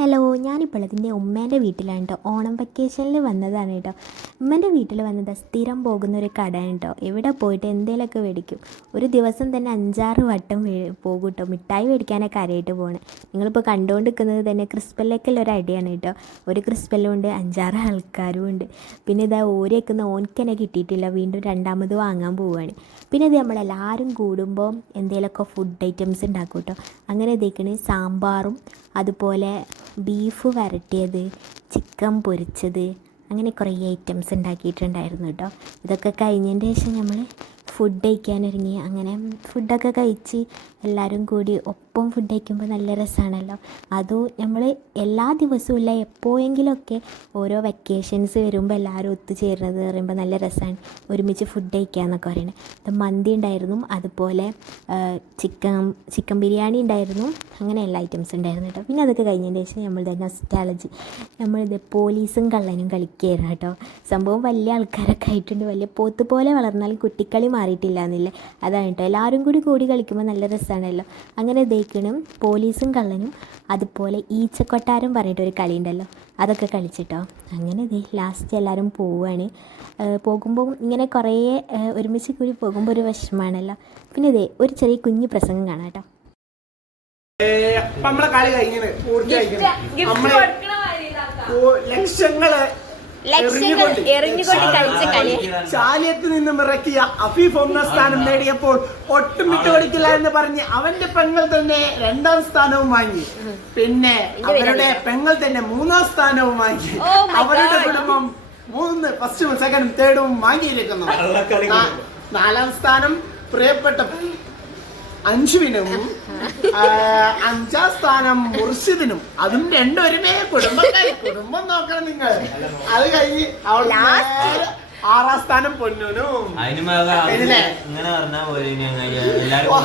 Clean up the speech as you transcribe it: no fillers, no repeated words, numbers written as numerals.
Hello, ഞാനിപ്പോൾ അതിൻ്റെ ഉമ്മേൻ്റെ വീട്ടിലാണ് കേട്ടോ. ഓണം വെക്കേഷനിൽ വന്നതാണ് കേട്ടോ. ഉമ്മേൻ്റെ വീട്ടിൽ വന്നത് സ്ഥിരം പോകുന്നൊരു കടയാണ് കേട്ടോ. എവിടെ പോയിട്ട് എന്തേലൊക്കെ മേടിക്കും. ഒരു ദിവസം തന്നെ 5-6 വട്ടം പോകും കേട്ടോ. മിഠായി മേടിക്കാനൊക്കെ കാര്യമായിട്ട് പോകണേ. നിങ്ങളിപ്പോൾ കണ്ടുകൊണ്ടിരിക്കുന്നത് തന്നെ ക്രിസ്പലിലേക്കുള്ള ഒരു ഐഡിയാണ് കേട്ടോ. ഒരു ക്രിസ്പലും ഉണ്ട്, 5-6 ആൾക്കാരും ഉണ്ട്. പിന്നെ ഇതാ ഓരേക്കുന്ന ഓനിക്കെന്നെ കിട്ടിയിട്ടില്ല, വീണ്ടും രണ്ടാമത് വാങ്ങാൻ പോവുകയാണ്. പിന്നെ ഇത് നമ്മളെല്ലാവരും കൂടുമ്പോൾ എന്തേലൊക്കെ ഫുഡ് ഐറ്റംസ് ഉണ്ടാക്കും കേട്ടോ. അങ്ങനെ ഇതേക്കണ് സാമ്പാറും അതുപോലെ ബീഫ് വരട്ടിയത്, ചിക്കൻ പൊരിച്ചത്, അങ്ങനെ കുറേ ഐറ്റംസ് ഉണ്ടാക്കിയിട്ടുണ്ടായിരുന്നു കേട്ടോ. ഇതൊക്കെ കഴിഞ്ഞതിൻ്റെ ശേഷം നമ്മൾ ഫുഡ് കഴിക്കാനൊരുങ്ങി. അങ്ങനെ ഫുഡൊക്കെ കഴിച്ച് എല്ലാവരും കൂടി ഒപ്പം ഫുഡ് കഴിക്കുമ്പോൾ നല്ല രസമാണല്ലോ. അതും നമ്മൾ എല്ലാ ദിവസവും ഇല്ല, എപ്പോഴെങ്കിലുമൊക്കെ ഓരോ വെക്കേഷൻസ് വരുമ്പോൾ എല്ലാവരും ഒത്തുചേരുന്നത് പറയുമ്പോൾ നല്ല രസമാണ്. ഒരുമിച്ച് ഫുഡ് കഴിക്കുക എന്നൊക്കെ പറയുന്നത്. അത് മന്തി ഉണ്ടായിരുന്നു, അതുപോലെ ചിക്കൻ ബിരിയാണി ഉണ്ടായിരുന്നു, അങ്ങനെ എല്ലാ ഐറ്റംസ് ഉണ്ടായിരുന്നു കേട്ടോ. പിന്നെ അതൊക്കെ കഴിഞ്ഞതിന് ശേഷം നമ്മളുടെ നൊസ്റ്റാൾജി, നമ്മളിത് പോലീസും കള്ളനും കളിക്കുകയായിരുന്നു കേട്ടോ. സംഭവം വലിയ ആൾക്കാരൊക്കെ ആയിട്ടുണ്ട്. വലിയ പോത്ത് പോലെ വളർന്നാലും കുട്ടിക്കളി മാറിയിട്ടില്ല എന്നില്ല, അതാണ് കേട്ടോ. എല്ലാവരും കൂടി കളിക്കുമ്പോൾ നല്ല രസമാണല്ലോ. അങ്ങനെ ദയിക്കണം പോലീസും കള്ളനും, അതുപോലെ ഈച്ചക്കൊട്ടാരം പറഞ്ഞിട്ടൊരു കളി ഉണ്ടല്ലോ, അതൊക്കെ കളിച്ചിട്ടോ. അങ്ങനെ ലാസ്റ്റ് എല്ലാവരും പോവുകയാണ്. പോകുമ്പോൾ ഇങ്ങനെ കുറേ ഒരുമിച്ച് കൂടി പോകുമ്പോൾ ഒരു വിഷമമാണല്ലോ. പിന്നെ ഒരു ചെറിയ കുഞ്ഞു പ്രസംഗം കാണാം കേട്ടോ. നമ്മളെ കളി കഴിഞ്ഞത് എറിഞ്ഞുകൊണ്ട് കളിച്ച കളി. ശാലയത്ത് നിന്നും ഇറക്കിയ അഫീഫ് 1ാം സ്ഥാനം നേടിയപ്പോൾ ഒട്ടും വിട്ടുകൊടുക്കില്ല എന്ന് പറഞ്ഞ് അവന്റെ പെങ്ങൾ തന്നെ 2ാം സ്ഥാനവും വാങ്ങി. പിന്നെ അവരുടെ പെങ്ങൾ തന്നെ 3ാം സ്ഥാനവും വാങ്ങി. അവരുടെ കുടുംബം 3 ഫസ്റ്റും സെക്കൻഡും തേർഡും വാങ്ങിയിരിക്കുന്നു. 4ാം സ്ഥാനം പ്രിയപ്പെട്ട അഞ്ജുവിനും, 5ാം സ്ഥാനം മുർഷിദിനും. അതും രണ്ടൊരുമേ കുടുംബം നോക്കണം നിങ്ങൾ. അത് കഴിഞ്ഞ് അവൾ 6ാം സ്ഥാനം പൊന്നൂനും. ഇങ്ങനെ പറഞ്ഞാൽ പോലെ എല്ലാവരും